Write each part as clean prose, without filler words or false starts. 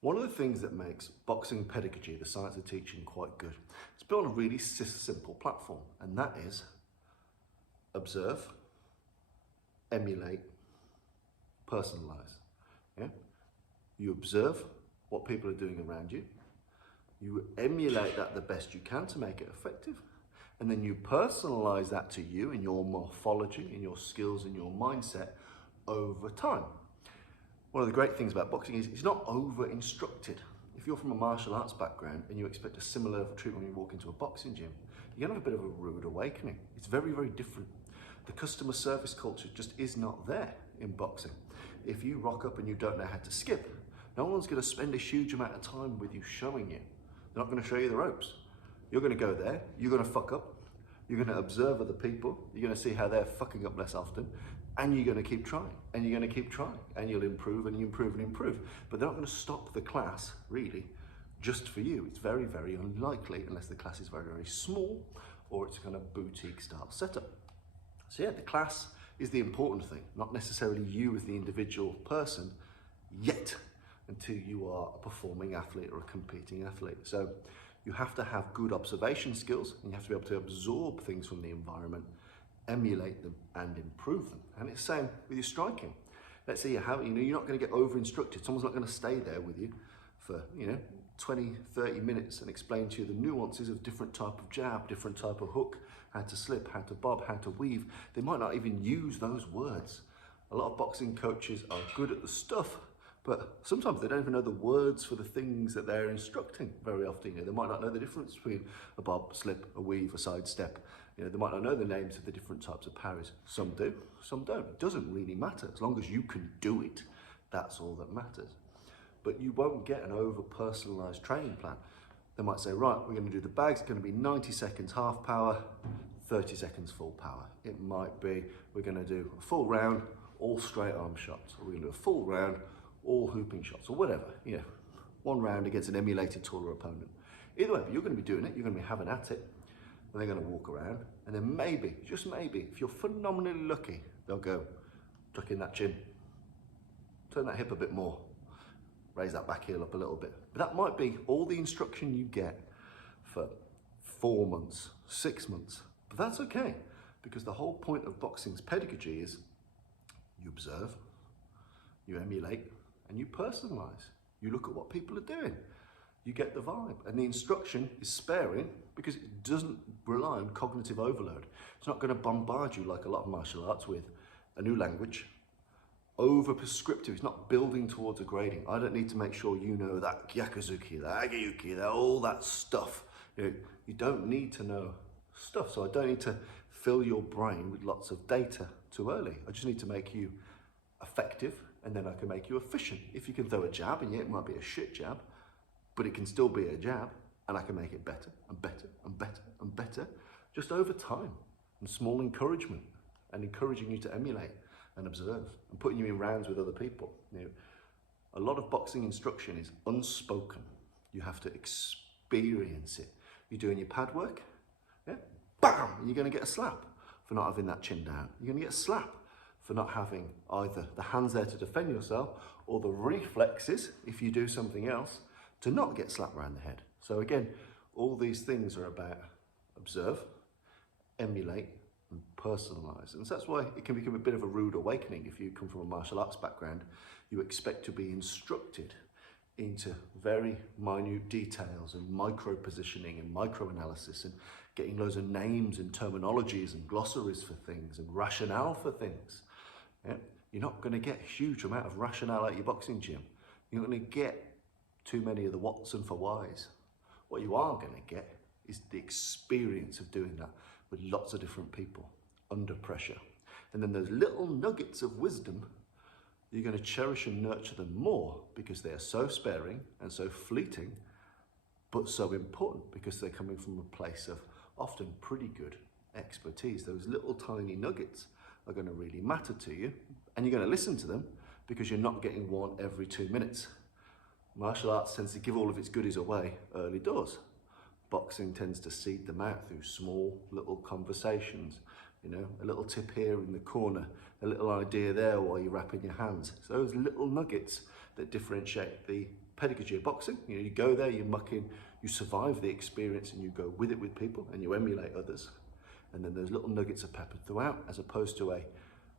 One of the things that makes boxing pedagogy, the science of teaching, quite good, it's built on a really simple platform, and that is observe, emulate, personalize. Yeah? You observe what people are doing around you, you emulate that the best you can to make it effective, and then you personalize that to you in your morphology, in your skills, in your mindset over time. One of the great things about boxing is it's not over-instructed. If you're from a martial arts background and you expect a similar treatment when you walk into a boxing gym, you're gonna have a bit of a rude awakening. It's very, very different. The customer service culture just is not there in boxing. If you rock up and you don't know how to skip, no one's gonna spend a huge amount of time with you showing you. They're not gonna show you the ropes. You're gonna go there, you're gonna fuck up, you're gonna observe other people, you're gonna see how they're fucking up less often, and you're gonna keep trying, and you're gonna keep trying, and you'll improve and you improve and improve. But they're not gonna stop the class, really, just for you. It's very, very unlikely, unless the class is very, very small, or it's a kind of boutique style setup. So yeah, the class is the important thing, not necessarily you as the individual person yet, until you are a performing athlete or a competing athlete. So you have to have good observation skills, and you have to be able to absorb things from the environment, emulate them and improve them. And it's the same with your striking. Let's say you're not going to get over-instructed. Someone's not going to stay there with you for 20, 30 minutes and explain to you the nuances of different type of jab, different type of hook, how to slip, how to bob, how to weave. They might not even use those words. A lot of boxing coaches are good at the stuff, but sometimes they don't even know the words for the things that they're instructing very often. They might not know the difference between a bob, slip, a weave, a side step. They might not know the names of the different types of parries. Some do, some don't. It doesn't really matter. As long as you can do it, that's all that matters. But you won't get an over-personalized training plan. They might say, right, we're gonna do the bags, it's gonna be 90 seconds half power, 30 seconds full power. It might be, we're gonna do a full round, all straight arm shots, or we're gonna do a full round, all hooping shots, or whatever. One round against an emulated taller opponent. Either way, but you're gonna be doing it, you're gonna be having at it, and they're going to walk around, and then maybe, just maybe, if you're phenomenally lucky, they'll go, tuck in that chin, turn that hip a bit more, raise that back heel up a little bit. But that might be all the instruction you get for 4 months, 6 months. But that's okay, because the whole point of boxing's pedagogy is you observe, you emulate, and you personalize. You look at what people are doing. You get the vibe, and the instruction is sparing because it doesn't rely on cognitive overload. It's not going to bombard you like a lot of martial arts with a new language, over prescriptive. It's not building towards a grading. I don't need to make sure you know that Gyakuzuki, that Agayuki, that all that stuff. You don't need to know stuff, so I don't need to fill your brain with lots of data too early. I just need to make you effective, and then I can make you efficient. If you can throw a jab, and yeah, it might be a shit jab, but it can still be a jab, and I can make it better and better and better and better, just over time, and small encouragement, and encouraging you to emulate and observe, and putting you in rounds with other people. A lot of boxing instruction is unspoken. You have to experience it. You're doing your pad work, yeah, bam, and you're gonna get a slap for not having that chin down. You're gonna get a slap for not having either the hands there to defend yourself, or the reflexes, if you do something else, to not get slapped around the head. So again, all these things are about observe, emulate, and personalize. And so that's why it can become a bit of a rude awakening if you come from a martial arts background. You expect to be instructed into very minute details and micro positioning and micro analysis and getting loads of names and terminologies and glossaries for things and rationale for things. Yeah? You're not going to get a huge amount of rationale at your boxing gym. You're not going to get too many of the whats and for whys. What you are going to get is the experience of doing that with lots of different people under pressure. And then those little nuggets of wisdom, you're going to cherish and nurture them more because they are so sparing and so fleeting, but so important because they're coming from a place of often pretty good expertise. Those little tiny nuggets are going to really matter to you, and you're going to listen to them because you're not getting one every 2 minutes. Martial arts tends to give all of its goodies away early doors. Boxing tends to seed them out through small little conversations, a little tip here in the corner, a little idea there while you're wrapping your hands. So those little nuggets that differentiate the pedagogy of boxing. You know, you go there, you're mucking, you survive the experience and you go with it with people and you emulate others. And then those little nuggets are peppered throughout, as opposed to a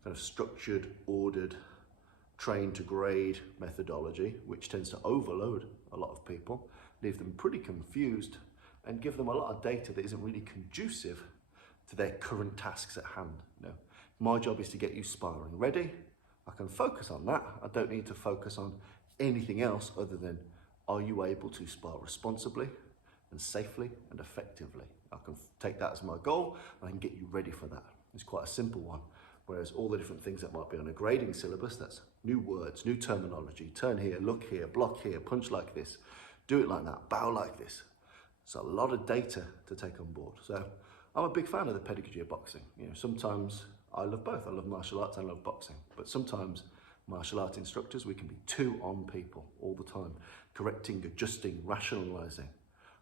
kind of structured, ordered, train to grade methodology, which tends to overload a lot of people, leave them pretty confused, and give them a lot of data that isn't really conducive to their current tasks at hand. You know, my job is to get you sparring ready. I can focus on that. I don't need to focus on anything else other than, are you able to spar responsibly and safely and effectively? I can take that as my goal and I can get you ready for that. It's quite a simple one. Whereas all the different things that might be on a grading syllabus, that's new words, new terminology, turn here, look here, block here, punch like this, do it like that, bow like this. It's a lot of data to take on board. So I'm a big fan of the pedagogy of boxing. You know, sometimes I love both. I love martial arts and I love boxing. But sometimes martial art instructors, we can be too on people all the time, correcting, adjusting, rationalizing.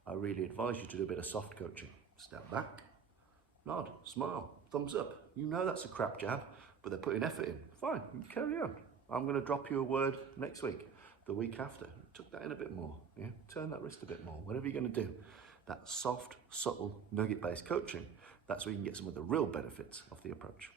I really advise you to do a bit of soft coaching. Step back, nod, smile, thumbs up. You know that's a crap jab, but they're putting effort in. Fine, carry on. I'm going to drop you a word next week, the week after. Tuck that in a bit more, yeah? Turn that wrist a bit more, whatever you're going to do. That soft, subtle, nugget-based coaching, that's where you can get some of the real benefits of the approach.